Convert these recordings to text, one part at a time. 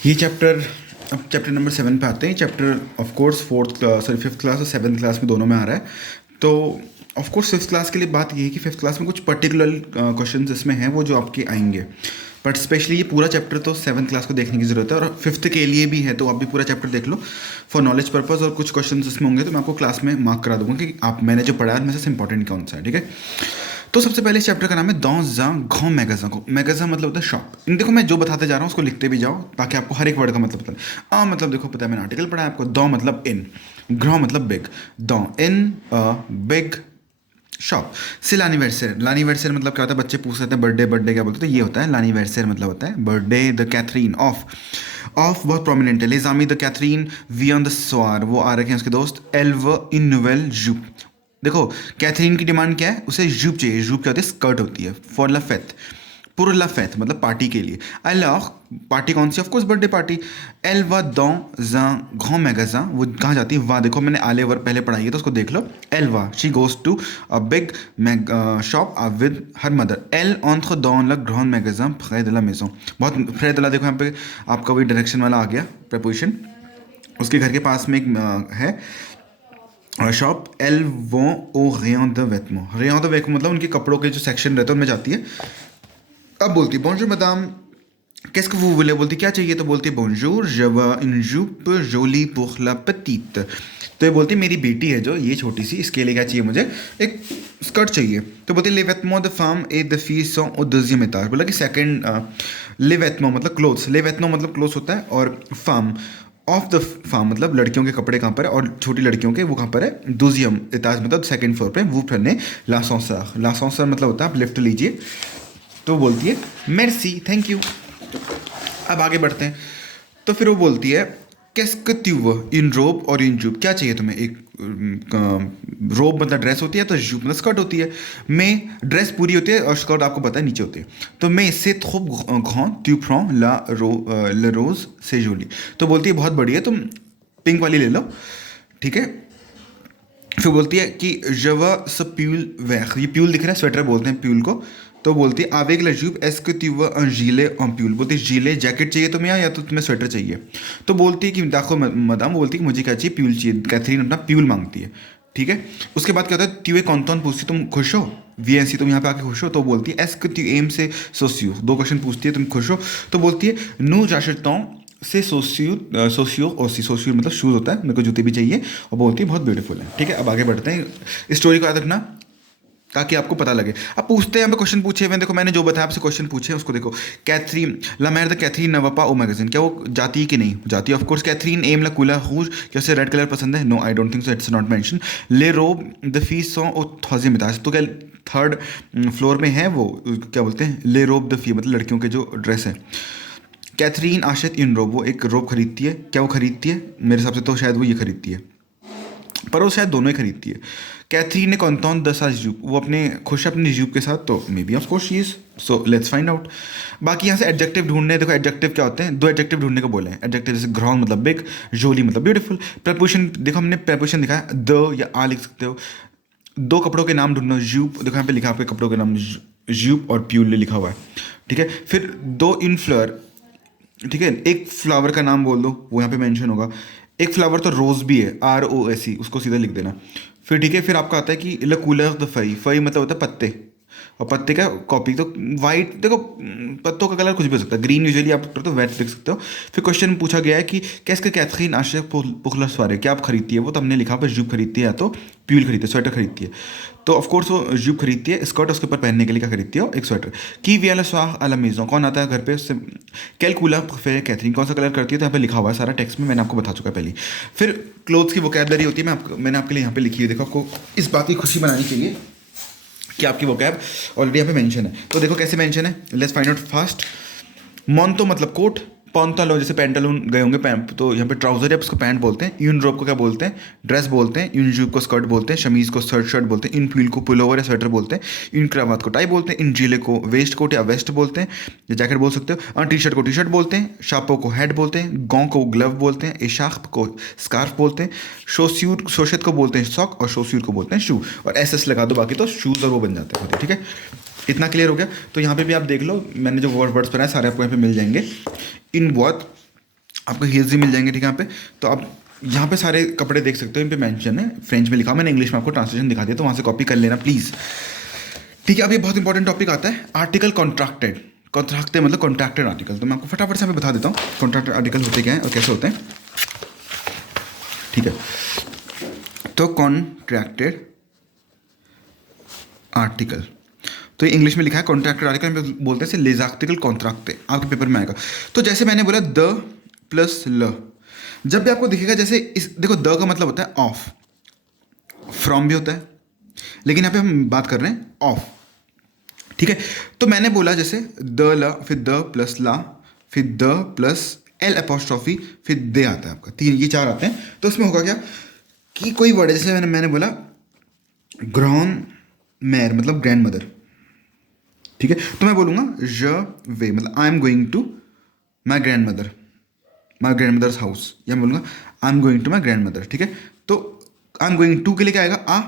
ये चैप्टर, अब chapter number 7 पे आते हैं। Chapter of course fifth class और सेवन्थ क्लास में दोनों में आ रहा है। तो ऑफ कोर्स फिफ्थ क्लास के लिए बात ये है कि फिफ्थ क्लास में कुछ पर्टिकुलर क्वेश्चन इसमें हैं वो जो आपके आएंगे, बट स्पेशली ये पूरा चैप्टर तो सेवन्थ क्लास को देखने की ज़रूरत है और फिफ्थ के लिए भी है। तो आप भी पूरा चैप्टर देख लो फॉर नॉलेज पर्पज़, और कुछ क्वेश्चन इसमें होंगे तो मैं आपको क्लास में मार्क करा दूंगा कि आप मैंने जो पढ़ा है उनमें से इंपॉर्टेंट कौन सा है। ठीक है, तो सबसे पहले इस चैप्टर का नाम है dans un grand magasin। को मैगज़ा मतलब होता है शॉप। इन देखो मैं जो बताते जा रहा हूँ उसको लिखते भी जाओ ताकि आपको हर एक वर्ड का मतलब पता है। मतलब देखो पता है मैंने आर्टिकल पढ़ा है आपको। dans मतलब इन, grand मतलब big, dans in big shop से लानिवर्सर। लानिवर्सर मतलब क्या होता है, बच्चे पूछ रहे थे बर्थडे बर्थडे क्या बोलते हैं, तो ये होता है लानिवर्सर मतलब होता है बर्थडे। द कैथरीन ऑफ, ऑफ बहुत प्रोमिनेंट है। les amis द कैथरीन वी ऑन द सोर, वो आ रखे हैं उसके दोस्त। एल्व इन नोवेल जूप। देखो कैथरीन की डिमांड क्या है, उसे जूप चाहिए। जूप क्या होती है, स्कर्ट होती है। फॉर ला फेथ, pour la fête मतलब पार्टी के लिए। alors पार्टी कौन सी, of course birthday party. elle va dans un grand magasin, वो कहाँ जाती है, वहाँ देखो मैंने आले ओवर पहले पढ़ाई है तो उसको देख लो। elle va, she goes to a big shop with her mother। elle entre dans le grand magasin près de la maison। बहुत près de la, देखो यहाँ पे आपका वही डायरेक्शन वाला आ गया प्रपोजिशन। उसके घर के पास में एक है शॉप। एल वो ओ रेन द वेटमो, रेन द वेटमो मतलब उनके कपड़ों के जो सेक्शन रहता है उनमें जाती है। अब बोलती है बोंजूर madam, qu'est-ce que vous voulez, बोलती क्या चाहिए, तो बोलती है बोंजूर je veux une jupe jolie pour la petite। तो ये बोलती है मेरी बेटी है जो ये छोटी सी, इसके लिए क्या चाहिए, मुझे एक स्कर्ट चाहिए। तो बोलती है les vêtements de femme et de fille sont au deuxième étage। बोला कि सेकंड, les vêtements मतलब क्लोथ्स, les vêtements मतलब क्लोथ्स होता है, और femme ऑफ द फार्म मतलब लड़कियों के कपड़े कहाँ पर है, और छोटी लड़कियों के वो कहाँ पर है, दूजियम एताज मतलब सेकंड फ्लोर पे। वो फरने लासॉन्सर, लासॉन्सर मतलब होता है आप लिफ्ट लीजिए। तो बोलती है मेर्सी, थैंक यू। अब आगे बढ़ते हैं। तो फिर वो बोलती है qu'est-ce tu veux, इन रोब और इन जूब, क्या चाहिए तुम्हें। एक रोब मतलब ड्रेस होती है, तो जूब मतलब स्कर्ट होती है। मैं ड्रेस पूरी होती है और स्कर्ट आपको पता है नीचे होती है। तो मैं इससे खूब grand tu prends la rose c'est joli। तो बोलती है बहुत बढ़िया, तुम पिंक वाली ले लो, ठीक है। फिर बोलती है कि जवा स प्यूल वैख, ये प्यूल दिख रहा है, स्वेटर बोलते हैं प्यूल को। तो बोलती है आवेग लजूब एस्क त्यूव जीले ऑन प्यूल, बोलती है जीले जैकेट चाहिए तुम्हें या तो तुम्हें स्वेटर चाहिए। तो बोलती है कि देखो मदाम, बोलती है कि मुझे क्या चाहिए, प्यूल चाहिए। कैथरीन अपना प्यूल मांगती है, ठीक है। उसके बाद क्या होता है, त्यूए कौन कौन पूछती तुम खुश हो, वीएनसी तुम यहाँ पे आके खुश हो। तो बोलती है एस्क त्यू एम से सोसियो, दो क्वेश्चन पूछती है तुम खुश हो। तो बोलती है नो जाशरता से सोसियो, सोसियो और सी, सोसियो मतलब शूज़ होता है, मेरे को जूते भी चाहिए। और बोलती है बहुत ब्यूटीफुल है, ठीक है। अब आगे बढ़ते हैं, स्टोरी को याद रखना ताकि आपको पता लगे। अब पूछते हैं, यहाँ पे क्वेश्चन पूछे हुए, देखो मैंने जो बताया आपसे क्वेश्चन पूछे उसको देखो। कैथरीन ला मैर द कैथरीन नवपा ओ मैगजीन, क्या वो जाती है कि नहीं जाती है, ऑफ कोर्स। कैथरीन एम ला कूला रूज, क्या उसे रेड कलर पसंद है, no I don't think so, it's not mention. ले रोब द फीस सॉ ओ थॉजी मिताज, तो क्या थर्ड फ्लोर में है वो, क्या बोलते हैं, ले रोब द फी मतलब लड़कियों के जो ड्रेस है। कैथरीन आशित इन रोब, वो एक रोब खरीदती है, क्या वो खरीदती है, मेरे हिसाब से तो शायद वो ये खरीदती है, पर वो शायद दोनों ही खरीदती है। कैथरीन ने कौन 10 आज जूप, वो अपने खुश है अपनी जूप के साथ, तो may be of course she is, so let's find out. बाकी यहाँ से एडजेक्टिव ढूंढने, देखो एडजेक्टिव क्या होते हैं, दो एडजेक्टिव ढूंढने को बोले हैं। एडजेक्टिव जैसे ग्राउंड मतलब बिग, जोली मतलब ब्यूटीफुल। प्रपोजिशन देखो हमने प्रपोजिशन दिखा है, द या आ लिख सकते हो। दो कपड़ों के नाम ढूंढना, जूप देखो यहाँ पे लिखा है आपके कपड़ों के नाम, जूप और प्यूल लिखा हुआ है, ठीक है। फिर दो इन फ्लवर, ठीक है, एक फ्लावर का नाम बोल दो, वो यहाँ पे मेंशन होगा। एक फ्लावर तो रोज़ भी है, ROSE, उसको सीधा लिख देना। फिर ठीक है, फिर आपका आता है कि लकूलर द फई, फई मतलब होता है पत्ते, और पत्ते का कॉपी तो वाइट, देखो पत्तों का कलर कुछ भी हो सकता है, ग्रीन यूजुअली आप तो वेट लिख सकते हो। फिर क्वेश्चन पूछा गया है कि कैसे कैथरीन आशिक पुखला सवारे, क्या आप खरीदती है, वो तो हमने लिखा पर जूब खरीदती है या तो प्यूल खरीदती है, स्वेटर खरीदती है। तो ऑफकोर्स वो जूब खरीदती है, स्कर्ट उसके ऊपर पहनने के लिए क्या खरीदती है, एक स्वेटर। की वी एल स्वाह अला मेज़ों, कौन आता है घर पे उससे, कैलकुला फिर कैथरीन कौन सा कलर करती है, तो यहाँ पे लिखा हुआ है सारा टेक्स्ट में, मैंने आपको बता चुका है पहले। फिर क्लोथ्स की वोकैबलरी होती है, मैंने आपके लिए यहाँ पे लिखी है, देखो आपको इस बात की खुशी बनानी चाहिए कि आपकी वोकैब ऑलरेडी यहाँ पे मेंशन है। तो देखो कैसे मेंशन है, लेट्स फाइंड आउट फास्ट। मॉन्तो मतलब कोट, पॉन्तालो जैसे पैंटालून गए होंगे पैंट, तो यहाँ पे ट्राउजर है उसको पैंट बोलते हैं। यून रोब को क्या बोलते हैं, ड्रेस बोलते हैं। यून जूब को स्कर्ट बोलते हैं। शमीज़ को शर्ट बोलते हैं। इन फील को पुलोवर या स्वेटर बोलते हैं। इन क्रावात को टाई बोलते हैं। इन जीले को वेस्ट कोट या वेस्ट बोलते हैं, या जैकेट बोल सकते हो। टी शर्ट को टी शर्ट बोलते हैं। शापो को हेड बोलते हैं। गॉ को ग्लव बोलते हैं। एशाख को स्कार्फ बोलते हैं। शोस्यूर शोशत को बोलते हैं सॉक, और शोस्यूर को बोलते हैं शू। और एस लगा दो, बाकी तो शूज़ और वो बन जाते हैं, ठीक है। इतना क्लियर हो गया। तो यहाँ पे भी आप देख लो, मैंने जो वर्ड्स बनाए सारे आपको यहाँ पे मिल जाएंगे। इन वॉट आपको हील्स भी मिल जाएंगे, ठीक है। यहाँ पे तो आप यहाँ पे सारे कपड़े देख सकते हो, इन पे मेंशन है, फ्रेंच में लिखा, मैंने इंग्लिश में आपको ट्रांसलेशन दिखा दिया, तो वहाँ से कॉपी कर लेना प्लीज़, ठीक है। अब ये बहुत इंपॉर्टेंट टॉपिक आता है, आर्टिकल कॉन्ट्रैक्टेड। कॉन्ट्रैक्टेड मतलब कॉन्ट्रैक्टेड आर्टिकल, तो मैं आपको फटाफट से यहाँ पे बता देता हूँ कॉन्ट्रैक्टेड आर्टिकल होते क्या हैं और कैसे होते हैं, ठीक है। तो कॉन्ट्रैक्टेड आर्टिकल, तो ये इंग्लिश में लिखा है कॉन्ट्रैक्टेड आर्टिकल, में बोलते हैं इसे लेज आर्टिकल कॉन्ट्रैक्टे, आपके पेपर में आएगा। तो जैसे मैंने बोला द प्लस ल, जब भी आपको दिखेगा, जैसे इस देखो द का मतलब होता है ऑफ, फ्रॉम भी होता है, लेकिन यहाँ पे हम बात कर रहे हैं ऑफ, ठीक है। तो मैंने बोला जैसे द ला, फिर द प्लस ला, फिर द प्लस एल अपोस्ट्रॉफी, फिर दे आता है आपका, तीन ये चार आते हैं। तो उसमें होगा क्या कि कोई वर्ड है, जैसे मैंने बोला ग्रॉन मैर मतलब ग्रैंड मदर, ठीक है। तो मैं बोलूँगा ज वे मतलब I am going to my grandmother, my grandmother's house, या मैं बोलूँगा I am going to my grandmother, ठीक है। तो आई एम गोइंग टू के लिए क्या आएगा आ,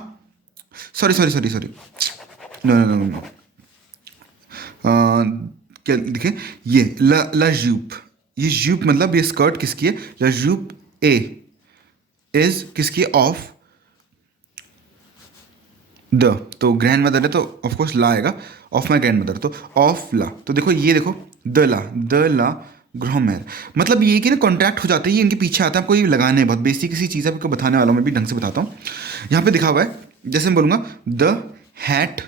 sorry sorry sorry sorry, no no no no, क्या लिखे ये ला जूप, ये जूप मतलब ये स्कर्ट किसकी है, ला जूप ए इज किसकी, ऑफ द, तो ग्रैंड मदर है तो ऑफकोर्स ला आएगा, ऑफ माई ग्रैंड मदर, तो ऑफ ला। तो देखो ये देखो द ला ग्रोमर, मतलब ये कि ना कॉन्ट्रैक्ट हो जाते हैं, ये इनके पीछे आता है, आपको ये लगाने हैं, बहुत बेसिक किसी चीज़ आपको बताने वाला हूँ, मैं भी ढंग से बताता हूँ। यहाँ पे दिखा हुआ है, जैसे मैं बोलूँगा द हैट,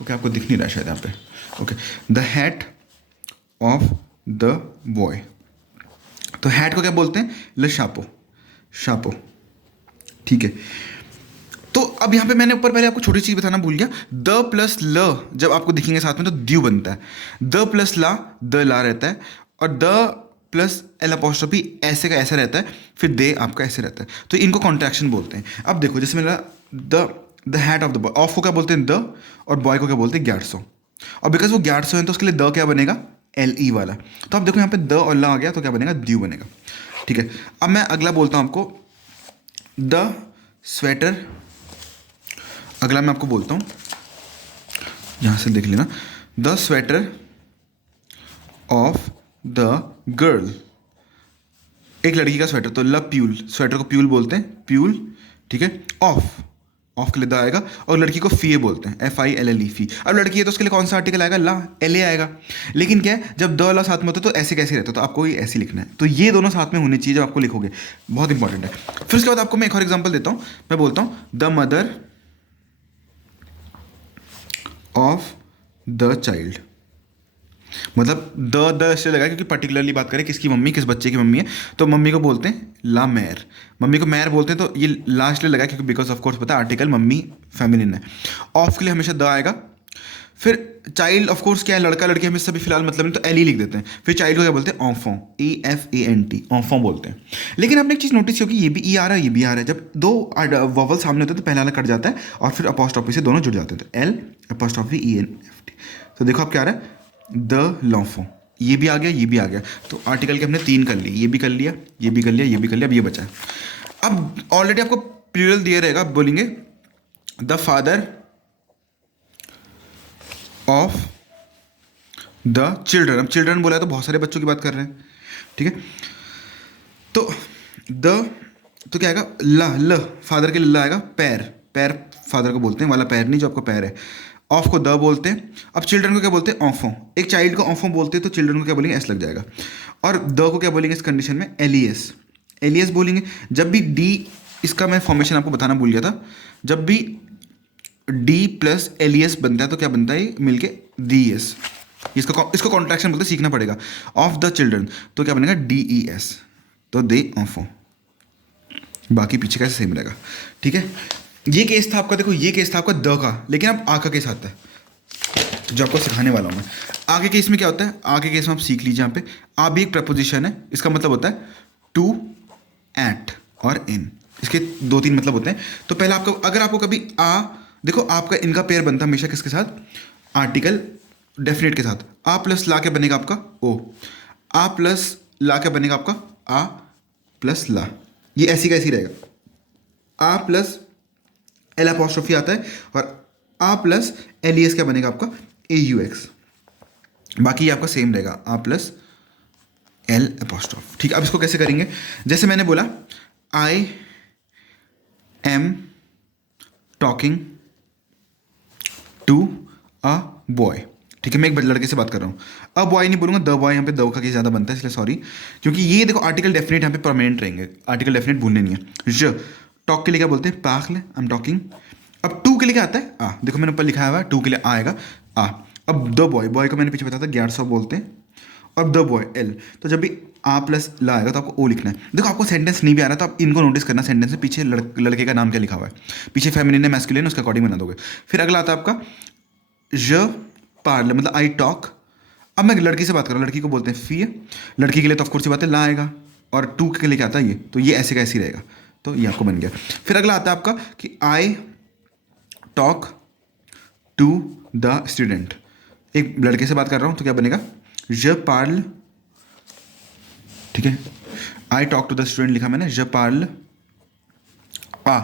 ओके आपको दिख नहीं रहा शायद यहाँ पे, okay the hat off the boy, तो हैट को क्या बोलते हैं, ल शापो, शापो, ठीक है। तो अब यहाँ पे मैंने ऊपर पहले आपको छोटी चीज़ बताना भूल गया, द प्लस ल जब आपको दिखेंगे साथ में तो द्यू बनता है, द प्लस ला द ला रहता है, और द प्लस एल अपोस्ट्रोफी ऐसे का ऐसा रहता है, फिर दे आपका ऐसे रहता है, तो इनको कॉन्ट्रैक्शन बोलते हैं। अब देखो जैसे मेरा the hat off the boy, of को क्या बोलते हैं द, और बॉय को क्या बोलते हैं 1100, और बिकॉज वो 1100 है तो उसके लिए द क्या बनेगा, एल ई वाला। तो अब देखो यहाँ पे द और ला आ गया तो क्या बनेगा, द्यू बनेगा, ठीक है। अब मैं अगला बोलता हूँ आपको द स्वेटर, अगला मैं आपको बोलता हूँ, यहाँ से देख लेना, the sweater of the girl, एक लड़की का स्वेटर, तो ल प्यूल, स्वेटर को प्यूल बोलते हैं, प्यूल, ठीक है। ऑफ, ऑफ के लिए द आएगा, और लड़की को फी बोलते हैं, F I L L E फी। अब लड़की है तो उसके लिए कौन सा आर्टिकल आएगा, ला, एल ए आएगा, लेकिन क्या है जब द ला साथ में होता है तो ऐसे कैसे रहता है, तो आपको ये ऐसे लिखना है, तो ये दोनों साथ में होनी चाहिए जब आपको लिखोगे, बहुत इंपॉर्टेंट है। फिर उसके बाद आपको मैं एक और एग्जाम्पल देता हूँ, मैं बोलता हूँ the mother of the child, मतलब द इसलिए लगा क्योंकि पर्टिकुलरली बात करें किसकी मम्मी, किस बच्चे की मम्मी है, तो मम्मी को बोलते हैं ला मैर, मम्मी को मैर बोलते हैं, तो ये लास्ट ले लगा क्योंकि बिकॉज ऑफ कोर्स पता है आर्टिकल मम्मी फेमिनिन है, ऑफ के लिए हमेशा द आएगा। फिर चाइल्ड ऑफ कोर्स क्या है, लड़का लड़की हमें सभी फिलहाल मतलब नहीं, तो एल ही लिख देते हैं। फिर चाइल्ड को क्या बोलते हैं, ऑफों, A F A N T, ऑफों बोलते हैं। लेकिन आपने एक चीज़ नोटिस की होगी, ये भी ई आ रहा है, ये भी आ रहा है, जब दो वॉवल सामने होते हैं तो पहला वाला कट जाता है और फिर अपोस्ट्रोफी से दोनों जुड़ जाते हैं, तो L apostrophe E N F T. तो देखो आप क्या आ रहा है, द लॉफों, ये भी आ गया, ये भी आ गया, तो आर्टिकल के हमने 3 कर लिए, ये भी कर लिया, ये भी कर लिया, ये भी कर लिया, अब ये बचा है। अब ऑलरेडी आपको प्लूरल दिया रहेगा, बोलेंगे the father of the children. अब चिल्ड्रन बोला है तो बहुत सारे बच्चों की बात कर रहे हैं, ठीक है। तो द, तो क्या आएगा, ला, ल फादर के लिए ला आएगा, पैर, पैर फादर को बोलते हैं, वाला पैर नहीं जो आपका पैर है, ऑफ को द बोलते हैं। अब चिल्ड्रन को क्या बोलते हैं, ऑफों, एक चाइल्ड को ऑफों बोलते हैं तो चिल्ड्रन को क्या बोलेंगे, एस लग जाएगा, और द को क्या बोलेंगे इस कंडीशन में, एलियस, एलियस बोलेंगे। जब भी डी, इसका मैं फॉर्मेशन आपको बताना भूल गया था, जब भी डी प्लस एलियस बनता है तो क्या बनता है, ये मिलके डी एस, इसको कॉन्ट्रैक्शन बोलते हैं, सीखना पड़ेगा। ऑफ द चिल्ड्रन तो क्या बनेगा, डी ई एस, तो दे ऑफों, बाकी पीछे का सेम रहेगा, ठीक है। ये केस था आपका, देखो ये केस था आपका द का, लेकिन अब आ का केस आता है जो आपको सिखाने वाला हूँ मैं। आगे केस में क्या होता है, आगे केस में आप सीख लीजिए, यहाँ पे आ भी एक प्रपोजिशन है, इसका मतलब होता है टू, एट और इन, इसके 2-3 मतलब होते हैं। तो पहले आपको, अगर आपको कभी आ, देखो आपका इनका पेयर बनता है हमेशा किसके साथ, आर्टिकल डेफिनेट के साथ, आ प्लस ला क्या बनेगा आपका, ओ, आ प्लस ला क्या बनेगा आपका, आ प्लस ला, ये ऐसी कैसी रहेगा, आ प्लस एल अपोस्ट्रोफी आता है, और आ प्लस एल ई एस क्या बनेगा आपका, ए यू एक्स, बाकी ये आपका सेम रहेगा, आ प्लस एल अपोस्ट्रोफ। ठीक है, अब इसको कैसे करेंगे? जैसे मैंने बोला I am talking to a boy. ठीक है, मैं एक लड़के से बात कर रहा हूँ। अ बॉय नहीं बोलूँगा, द बॉय, यहाँ पे द का केस ज़्यादा बनता है इसलिए सॉरी, क्योंकि ये देखो आर्टिकल डेफिनेट यहाँ पे परमानेंट रहेंगे, आर्टिकल डेफिनेट भूलने नहीं है। ज टॉक के लिए क्या बोलते हैं? पार्ल, आई एम टॉकिंग। अब टू के लिए क्या आता है? आ। देखो मैंने ऊपर लिखा हुआ है, टू के लिए आएगा आ। अब द बॉय, बॉय को मैंने पीछे बताया था 1100 बोलते हैं, और द बॉय एल। तो जब भी आ प्लस ला आएगा तो आपको ओ लिखना है। देखो आपको सेंटेंस नहीं भी आ रहा तो आप इनको नोटिस करना, सेंटेंस में पीछे लड़के का नाम क्या लिखा हुआ है, पीछे फेमिनिन है मैस्कुलिन है, उसके अकॉर्डिंग बना दोगे। फिर अगला आता है आपका ज पार्ल, मतलब आई टॉक। अब मैं लड़की से बात कर रहा हूँ, लड़की को बोलते हैं फी। लड़की के लिए तो ऑफकोर्स ये बात है ला आएगा, और टू के लिए क्या आता है ये, तो ये ऐसे का ऐसे ही रहेगा, तो ये आपको बन गया। फिर अगला आता है आपका कि I talk to the student. एक लड़के से बात कर रहा हूँ तो क्या बनेगा? ज पार्ल। ठीक है, I talk to the student लिखा मैंने, ज पार्ल आ।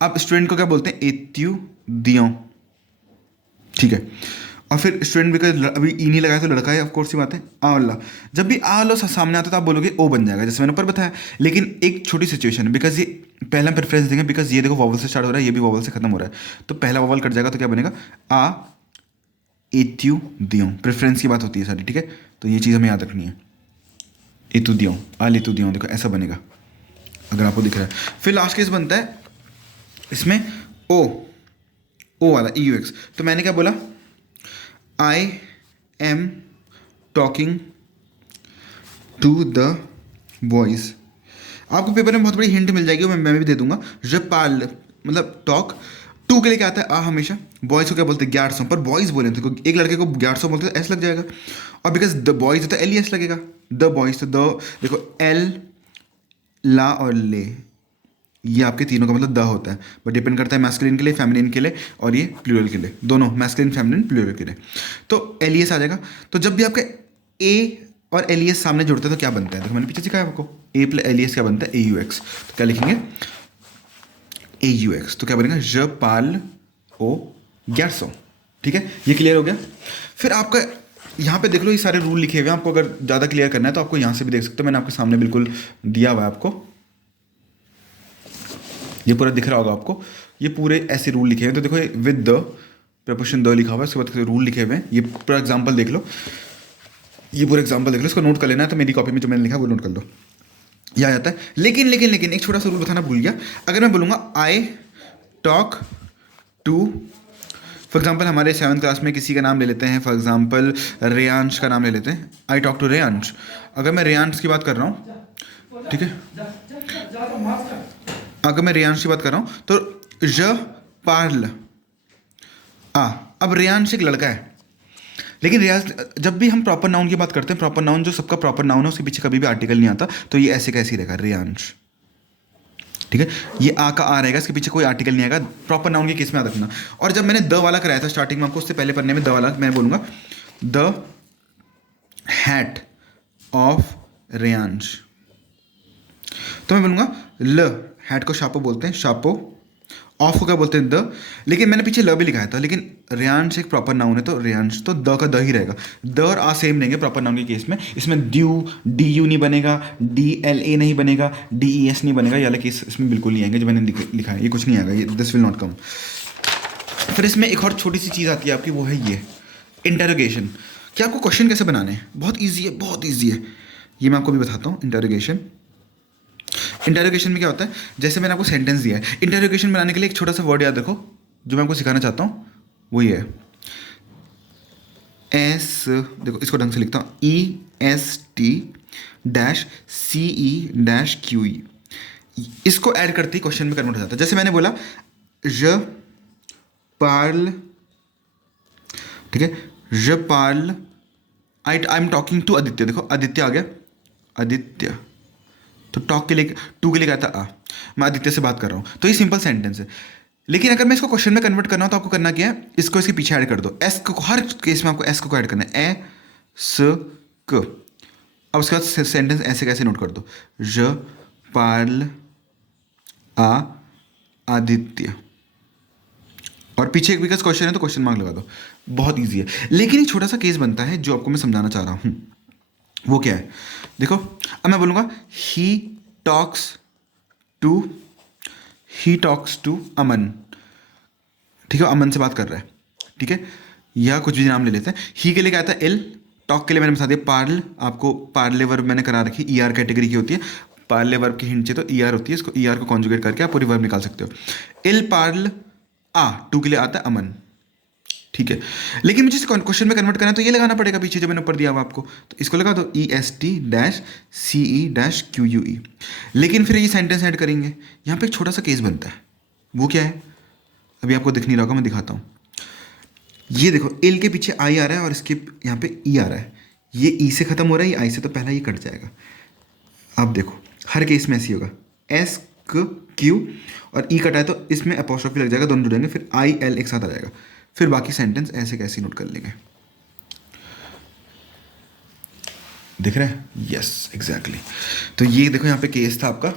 अब स्टूडेंट को क्या बोलते हैं? एत्यूदियों। ठीक है, और फिर स्टूडेंट बिकॉज अभी ई नहीं लगाया तो लड़का है, ऑफकोर्स ही बात है। आ वाला, जब भी आ वाला सामने आता है तो आप बोलोगे ओ बन जाएगा, जैसे मैंने ऊपर बताया। लेकिन एक छोटी सिचुएशन है, बिकॉज ये पहला प्रेफरेंस देंगे, बिकॉज ये देखो वॉवल से स्टार्ट हो रहा है, ये भी वॉवल से खत्म हो रहा है, तो पहला वॉवल कट जाएगा तो क्या बनेगा? आ एत्यूदियों। प्रेफरेंस की बात होती है सारी, ठीक है, तो ये चीज़ हमें याद रखनी है। एतुदियों, आ लेतुदियों, देखो ऐसा बनेगा अगर आपको दिख रहा है। फिर लास्ट केस बनता है इसमें ओ वाला ई यू एक्स। तो मैंने क्या बोला? I am talking to the boys. आपको पेपर में बहुत बड़ी हिंट मिल जाएगी, मैं भी दे दूंगा। जब पाल मतलब टॉक, टू के लिए क्या आता है? आ हमेशा। बॉयज़ को क्या बोलते हैं? 1100, पर बॉयज़ बोले तो एक लड़के को 1100 बोलते तो एस लग जाएगा, और बिकॉज द बॉयज़ तो एल ई एस लगेगा। द बॉयज़ तो द, देखो एल ला और ले, ये आपके तीनों का मतलब द होता है, बट डिपेंड करता है मैस्कुलिन के लिए, फेमिनिन के लिए, और ये प्लूरल के लिए, दोनों मैस्कुलिन फेमिनिन प्लूरल के लिए। तो एल ई एस आ जाएगा। तो जब भी आपका ए और एल ई एस सामने जुड़ते हैं तो क्या बनता है? देखो मैंने पीछे सिखाया आपको, ए प्लस एल ई एस क्या बनता है? ए यू एक्स। तो क्या लिखेंगे? ए यू एक्स। तो क्या बनेगा? ज पाल ओ 1100। ठीक है, ये क्लियर हो गया। फिर आपका यहाँ पे देख लो, ये सारे रूल लिखे हुए हैं, आपको अगर ज़्यादा क्लियर करना है तो आपको यहाँ से भी देख सकते हो, मैंने आपके सामने बिल्कुल दिया हुआ है आपको, ये पूरा दिख रहा होगा आपको। ये पूरे ऐसे रूल लिखे हैं, तो देखो विद द प्रपोजिशन द लिखा हुआ है, उसके बाद रूल लिखे हुए हैं। ये पूरा एग्जांपल देख लो, ये पूरा एग्जांपल देख लो, इसको नोट कर लेना है, तो मेरी कॉपी में जो मैंने लिखा वो नोट कर लो, यह आ जाता है। लेकिन लेकिन लेकिन एक छोटा सा रूल बताना भूल गया। अगर मैं बोलूँगा I talk to, for example हमारे 7th क्लास में किसी का नाम ले लेते हैं, फॉर एग्जाम्पल रेयांश का नाम ले लेते हैं, आई टॉक टू रेयांश। अगर मैं रेयांश की बात कर रहा हूँ, ठीक है, अगर मैं रेयांश की बात कर रहा हूँ तो ज पार्ल आ। अब रेयांश एक लड़का है, लेकिन रियाज, जब भी हम प्रॉपर नाउन की बात करते हैं, प्रॉपर नाउन जो सबका प्रॉपर नाउन है उसके पीछे कभी भी आर्टिकल नहीं आता, तो ये ऐसे कैसे रहेगा? रेयांश। ठीक है, ये आ का आ रहेगा, इसके पीछे कोई आर्टिकल नहीं आएगा, प्रॉपर नाउन के केस में याद रखना। और जब मैंने द वाला कराया था स्टार्टिंग में आपको, उससे पहले पढ़ने में द वाला, मैं बोलूँगा द हैट ऑफ रेयांश। तो मैं बोलूँगा ल, हैट को शापो बोलते हैं, शापो। ऑफ को क्या बोलते हैं? द। लेकिन मैंने पीछे ल भी लिखाया था, लेकिन रेयांश एक प्रॉपर नाउन है तो रेयांश तो द का द ही रहेगा। द और आ सेम रहेंगे प्रॉपर नाउन के केस में। इसमें ड्यू डी यू नहीं बनेगा, डी एल ए नहीं बनेगा, डी ई एस नहीं बनेगा, ये वाले केस इसमें बिल्कुल नहीं आएंगे जो मैंने लिखा है, ये कुछ नहीं आएगा, ये दिस विल नॉट कम। फिर इसमें एक और छोटी सी चीज़ आती है आपकी, वो है ये इंटरोगेशन, कि आपको क्वेश्चन कैसे बनाने हैं। बहुत ईजी है, बहुत ईजी है, ये मैं आपको भी बताता हूँ। इंटरोगेशन में क्या होता है? जैसे मैंने आपको सेंटेंस दिया है, इंटरोगेशन बनाने के लिए एक छोटा सा वर्ड याद रखो जो मैं आपको सिखाना चाहता हूँ, वो ये है एस, देखो इसको ढंग से लिखता हूँ, ई S T dash C E dash Q E. इसको ऐड करते ही क्वेश्चन में कन्वर्ट हो जाता है। जैसे मैंने बोला ज पार्ल, ठीक है, ज पार्ल I am talking to Aditya. देखो आदित्य आ गया, आदित्य, तो टॉक के लिए, टू के लिए क्या था? आ। मैं आदित्य से बात कर रहा हूँ, तो ये सिंपल सेंटेंस है। लेकिन अगर मैं इसको क्वेश्चन में कन्वर्ट करना हो तो आपको करना क्या है? इसको इसके पीछे ऐड कर दो, एस को, हर केस में आपको एस को ऐड करना है, ए स क। अब उसके बाद सेंटेंस ऐसे कैसे नोट कर दो, ज पार्ल आ आदित्य, और पीछे एक बिकॉज क्वेश्चन है तो क्वेश्चन मार्क लगा दो। बहुत ईजी है। लेकिन एक छोटा सा केस बनता है जो आपको मैं समझाना चाह रहा हूँ, वो क्या है? देखो अब मैं बोलूँगा ही टॉक्स टू अमन, ठीक है, अमन से बात कर रहा है, ठीक है, या कुछ भी नाम ले लेते हैं। ही के लिए क्या आता है एल, टॉक के लिए मैंने बता दिया पार्ल, आपको पार्ले वर्ब मैंने करा रखी, ई आर कैटेगरी की होती है, पार्ले वर्ब की हिंट चाहिए तो ई आर होती है, इसको ई आर को कॉन्जुगेट करके आप पूरी वर्ब निकाल सकते हो। इल पार्ल आ, टू के लिए आता है अमन, ठीक है। लेकिन मुझे इसे क्वेश्चन में कन्वर्ट करना है तो ये लगाना पड़ेगा पीछे जो मैंने ऊपर दिया हुआ आपको, तो इसको लगा दो E S T dash C E dash Q U E. लेकिन फिर ये सेंटेंस ऐड करेंगे, यहाँ पे एक छोटा सा केस बनता है, वो क्या है अभी आपको दिख नहीं रहा होगा, मैं दिखाता हूँ। ये देखो एल के पीछे आई आ रहा है और इसके यहाँ पे ई आ रहा है, ये ई से खत्म हो रहा है, ये आई से, तो पहला ये कट जाएगा। अब देखो हर केस में ऐसी होगा, एस क्यू और ई कटा है तो इसमें अपोस्ट्रोफी लग जाएगा, दोनों जुड़ेंगे, फिर आई एल एक साथ आ जाएगा, फिर बाकी सेंटेंस ऐसे कैसे नोट कर लेंगे। दिख रहा है, यस एग्जैक्टली। तो ये देखो यहाँ पे केस था आपका,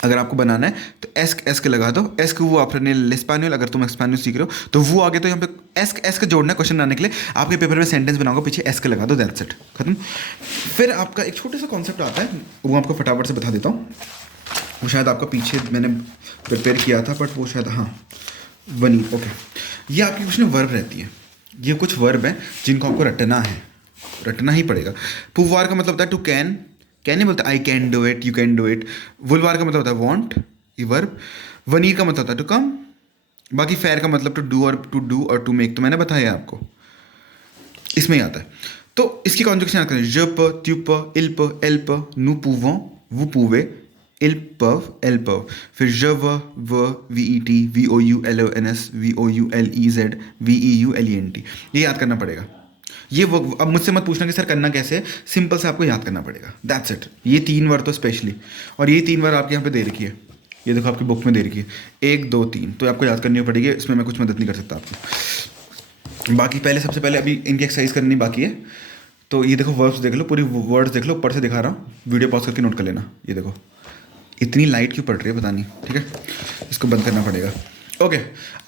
अगर आपको बनाना है तो एस के लगा दो, एस को वो अपने स्पेनियल, अगर तुम स्पेनियल सीख रहे हो तो वो आगे, तो यहाँ पे एस का जोड़ना है क्वेश्चन बनाने के लिए, आपके पेपर में सेंटेंस बनाओगे पीछे एस के लगा दो, दैट्स इट, खत्म। फिर आपका एक छोटा सा कॉन्सेप्ट आता है, वो आपको फटाफट से बता देता हूँ, वो शायद आपका पीछे मैंने प्रिपेयर किया था बट वो शायद, हाँ वनी, ओके। ये आपकी कुछ ना वर्ब रहती है, ये कुछ वर्ब है जिनको आपको रटना है, रटना ही पड़ेगा। पुवार का मतलब होता है टू कैन नहीं बोलता I can do it, you can do it. वुलवार का मतलब होता है वॉन्ट, ये वर्ब। वनीर का मतलब होता है टू कम। बाकी फेयर का मतलब टू डू और टू मेक, तो मैंने बताया आपको, इसमें ही आता है। तो इसकी कॉन्जुगेशन याद करें, ज प, त्यू प, इल प, एल प, नु पूवों, वो पूवे, इल पव, एल पव, फिर ज व V E T, V O U L O N S, V O U L E Z, V E U L E N T, ये याद करना पड़ेगा। ये वो, अब मुझसे मत पूछना कि सर करना कैसे है, सिंपल से आपको याद करना पड़ेगा, दैट्स इट। ये 3 वर्ड तो स्पेशली, और ये 3 वर्ड आपके यहाँ पे दे रखी है, ये देखो आपकी बुक में दे रखी है 1 2 3, तो आपको याद करनी पड़ेगी, इसमें मैं कुछ मदद नहीं कर सकता आपको। बाकी सबसे पहले अभी इनकी एक्सरसाइज करनी बाकी है, तो ये देखो वर्ड्स देख लो, पूरी वर्ड्स देख लो, ऊपर से दिखा रहा हूँ, वीडियो पॉज करके नोट कर लेना। ये देखो इतनी लाइट क्यों पड़ रही है पता नहीं, ठीक है, इसको बंद करना पड़ेगा। ओके,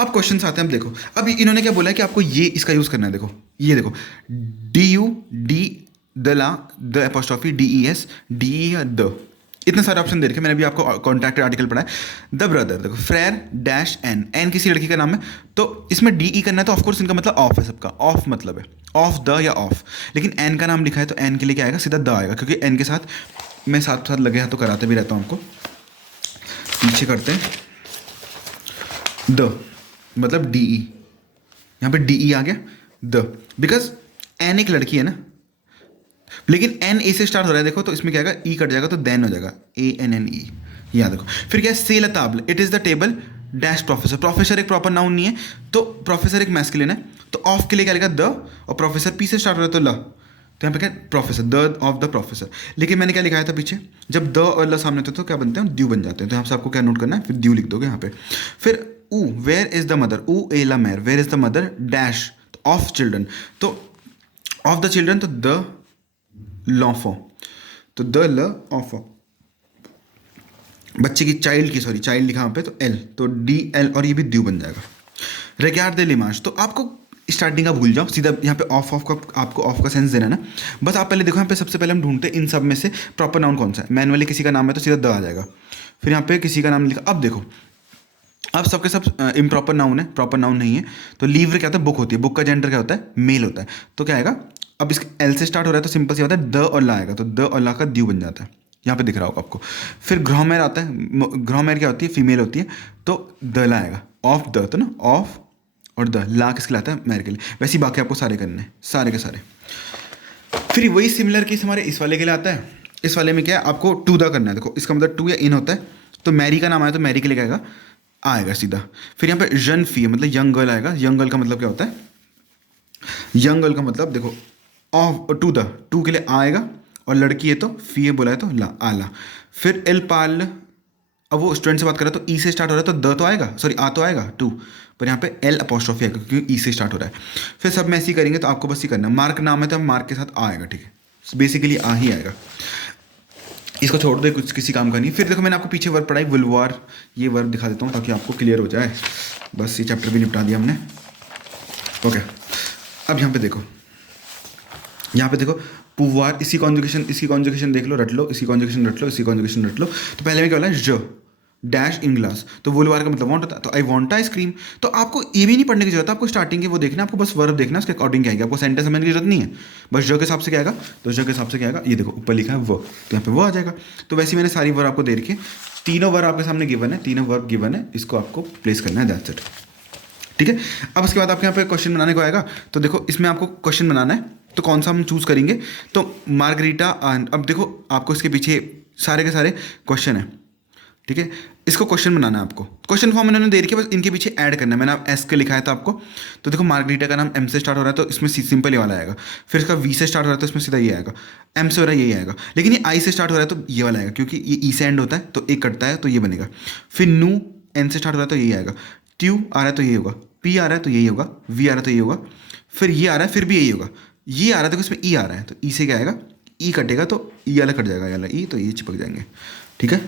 अब क्वेश्चन आते हैं, अब देखो अब इन्होंने क्या बोला है कि आपको ये इसका यूज़ करना है। देखो ये देखो, D U D the apostrophe D E S D E the, इतने सारे ऑप्शन दे रखे, मैंने भी आपको कॉन्टैक्ट आर्टिकल पढ़ा है। द ब्रदर, देखो फ्रेयर डैश एन किसी लड़की का नाम है, तो इसमें डी ई करना है, तो ऑफकोर्स इनका मतलब ऑफ है, सबका ऑफ मतलब है ऑफ द या ऑफ। लेकिन एन का नाम लिखा है तो एन के लिए क्या आएगा, सीधा द आएगा, क्योंकि एन के साथ मैं साथ साथ लगे हाथ तो कराते भी रहता हूँ आपको। पीछे करते हैं, द मतलब डी ई, यहाँ पे डी ई आ गया, द, बिकॉज एन एक लड़की है ना, लेकिन एन ए से स्टार्ट हो रहा है, देखो तो इसमें क्या आएगा, ई कट जाएगा तो देन हो जाएगा, ए एन एन ई, यहाँ देखो। फिर क्या है, से लताबल, it is the table dash professor, professor एक प्रॉपर नाउन नहीं है, तो प्रोफेसर एक मैस्कुलिन है, तो ऑफ के लिए क्या लिखा, द, और प्रोफेसर पी से स्टार्ट हो रहा है तो ल, तो यहाँ पे क्या professor, the of the professor. लेकिन मैंने क्या लिखाया था पीछे, जब द और ल सामने होते हैं तो क्या बनते हैं, द्यू बन जाते हैं, तो यहाँ से आपको क्या नोट करना है, फिर द्यू लिख दोगे यहाँ पे। फिर ऊ, वेयर इज द मदर, ऊ ए ला मैर, where is the mother dash of children, तो ऑफ द चिल्ड्रन तो द लॉफो, तो द ल ऑफ बच्चे की, चाइल्ड की, सॉरी चाइल्ड लिखा यहाँ पे तो एल, तो डी एल, और ये भी द्यू बन जाएगा। रिगार्ड द लिमाश, तो आपको स्टार्टिंग का भूल जाओ, सीधा यहाँ पे ऑफ का आपको ऑफ का सेंस देना है ना, बस आप पहले देखो यहाँ पे सबसे पहले हम ढूंढते हैं इन सब में से प्रॉपर नाउन कौन सा है। मैनुअली किसी का नाम है तो सीधा द आ जाएगा, फिर यहाँ पे किसी का नाम लिखा। अब देखो अब सबके सब इम्प्रॉपर नाउन है, प्रॉपर नाउन नहीं है, तो लीवर क्या होता है, बुक होती है, बुक का जेंडर क्या होता है, मेल होता है, तो क्या आएगा, अब इसके एल से स्टार्ट हो रहा है तो सिंपल सी होता है द और ला आएगा, तो द और ला का द्यू बन जाता है, यहाँ पे दिख रहा होगा आपको। फिर ग्रोमेर आता है, ग्रोमेर क्या होती है, फीमेल होती है, तो द ला आएगा, ऑफ द, तो ना ऑफ और द, ला किसके लाता है, मैर के लिए। वैसे ही बाकी आपको सारे करने हैं, सारे के सारे। फिर वही सिमिलर केस हमारे इस वाले के लिए आता है, इस वाले में क्या है, आपको टू द करना है, देखो इसका मतलब टू या इन होता है, तो मैरी का नाम आया तो मैरी के लिए क्या आएगा सीधा। फिर यहाँ पे जन फी मतलब यंग गर्ल आएगा, यंग गर्ल का मतलब क्या होता है, यंग गर्ल का मतलब देखो ऑफ टू द, टू के लिए आएगा, और लड़की है तो फी है, बोला है तो ला आला। फिर एल पाल, अब वो स्टूडेंट से बात कर रहा है तो ई से स्टार्ट हो रहा है तो द तो आएगा, सॉरी आ तो आएगा टू, पर यहाँ पे एल अपोस्ट्रोफी आएगा क्योंकि ई से स्टार्ट हो रहा है। फिर सब में ऐसे ही करेंगे तो आपको बस ही करना है, मार्क नाम है तो मार्क के साथ आएगा, ठीक है, बेसिकली आ ही आएगा, इसको छोड़ दो, कुछ किसी काम का नहीं। फिर देखो मैंने आपको पीछे वर्ब पढ़ाई, विलवार, ये वर्ब दिखा देता हूँ ताकि आपको क्लियर हो जाए, बस ये चैप्टर भी निपटा दिया हमने। ओके, अब यहाँ पे देखो पुवार, इसी कॉन्जुगेशन देख लो, रट लो, इसी कॉन्जुगेशन रट लो, इसी कॉन्जुगेशन रट लो। तो पहले में क्या बोला है, ज डैश इन ग्लास, तो वोलवार का मतलब वांट होता है, तो आई वांट आइसक्रीम। तो आपको ये भी नहीं पढ़ने की जरूरत है, आपको स्टार्टिंग के वो देखना, आपको बस वर्ब देखना, उसके अकॉर्डिंग क्या आएगा, आपको सेंटेंस समझने की जरूरत नहीं है, बस ज के हिसाब से क्या आएगा, तो ज के हिसाब से क्या आएगा, ये देखो ऊपर लिखा है वो, तो यहाँ पे वो आ जाएगा। तो वैसे ही मैंने सारी वर्ब आपको दे रखी है, तीनों वर्ब आपके सामने गिवन है, तीनों वर्ब गिवन है, इसको आपको प्लेस करना है, दैट्स इट। ठीक है, अब उसके बाद आपके यहाँ पे क्वेश्चन बनाने को आएगा। तो देखो इसमें आपको क्वेश्चन बनाना है, तो कौन सा हम चूज़ करेंगे, तो मार्गरीटा। अब देखो आपको इसके पीछे सारे के सारे क्वेश्चन है, ठीक है, इसको क्वेश्चन बनाना है आपको, क्वेश्चन फॉर्म इन्होंने दे रखी है, बस इनके पीछे ऐड करना है। मैंने आप एस के लिखा है था आपको, तो देखो मार्गरीटा का नाम एम से स्टार्ट हो रहा है, तो इसमें सिंपल ये वाला आएगा। फिर इसका वी से स्टार्ट हो रहा है, तो इसमें सीधा ये आएगा। एम से हो रहा है, यही आएगा। लेकिन ये आई से स्टार्ट हो रहा है, तो ये वाला आएगा, क्योंकि ये ई से एंड होता है, तो एक कटता है, तो ये बनेगा। फिर नू एन से स्टार्ट हो रहा है, तो यही आएगा। ट्यू आ रहा है, तो ये होगा। पी आ रहा है, तो यही होगा। वी आ रहा है, तो ये होगा। फिर ये आ रहा है, फिर भी यही होगा। ये आ रहा है, देखो इसमें ई आ रहा है, तो ई से क्या आएगा, ई कटेगा, तो ई वाला कट जाएगा, ये वाला ई, तो ये चिपक जाएंगे। ठीक है,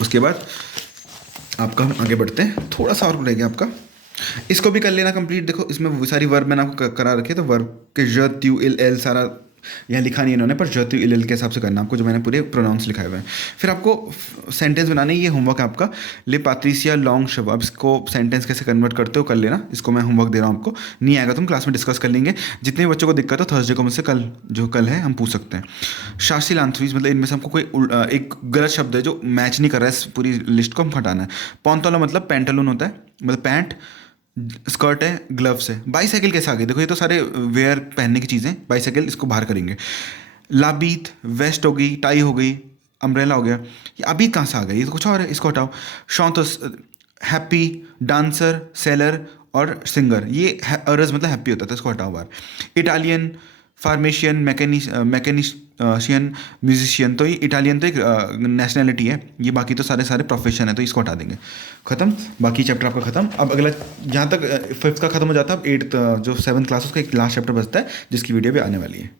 उसके बाद आपका हम आगे बढ़ते हैं, थोड़ा सा और रह गया आपका, इसको भी कर लेना कंप्लीट। देखो इसमें वो सारी वर्ब मैंने आपको करा रखी है, तो वर्ब के ज त्यू इल एल सारा यहाँ लिखा नहीं है इन्होंने, पर ज त्यू इल एल के हिसाब से करना आपको, जो मैंने पूरे प्रोनाउंस लिखाए हुए हैं। फिर आपको सेंटेंस बनाने, ये होमवर्क है आपका। ले पात्रिसिया लॉन्ग शव, अब इसको सेंटेंस कैसे कन्वर्ट करते हो कर लेना, इसको मैं होमवर्क दे रहा हूँ आपको, नहीं आएगा तो हम क्लास में डिस्कस कर लेंगे। जितने बच्चों को दिक्कत हो थर्सडे को मुझसे कल है हम पूछ सकते हैं। शास्त्री लांथरीज, मतलब इनमें से हमको कोई एक गलत शब्द है जो मैच नहीं कर रहा है, इस पूरी लिस्ट को हम हटाना है। पॉन्तोला मतलब पेंटालून होता है, मतलब पैंट, स्कर्ट है, ग्लव्स है। बाईसाइकिल कैसे आ गई, देखो ये तो सारे वेयर पहनने की चीज़ें, बाईसाइकिल इसको बाहर करेंगे। लाबीत वेस्ट हो गई, टाई हो गई, अम्ब्रेला हो गया। ये अभी कहाँ से आ गई, ये तो कुछ और है, इसको हटाओ। शॉन्तस हैप्पी, डांसर, सेलर और सिंगर, ये अरज मतलब हैप्पी होता था, इसको हटाओ बाहर। इटालियन, फार्मेशियन, मैकेनिशियन, म्यूजिशियन, तो ये इटालियन तो एक नेशनैलिटी है, ये बाकी तो सारे सारे प्रोफेशन है, तो इसको हटा देंगे। खत्म, बाकी चैप्टर आपका खत्म। अब अगला जहाँ तक फिफ्थ का खत्म हो जाता है, अब एट्थ जो 7th क्लास उसका एक लास्ट चैप्टर बचता है, जिसकी वीडियो भी आने वाली है।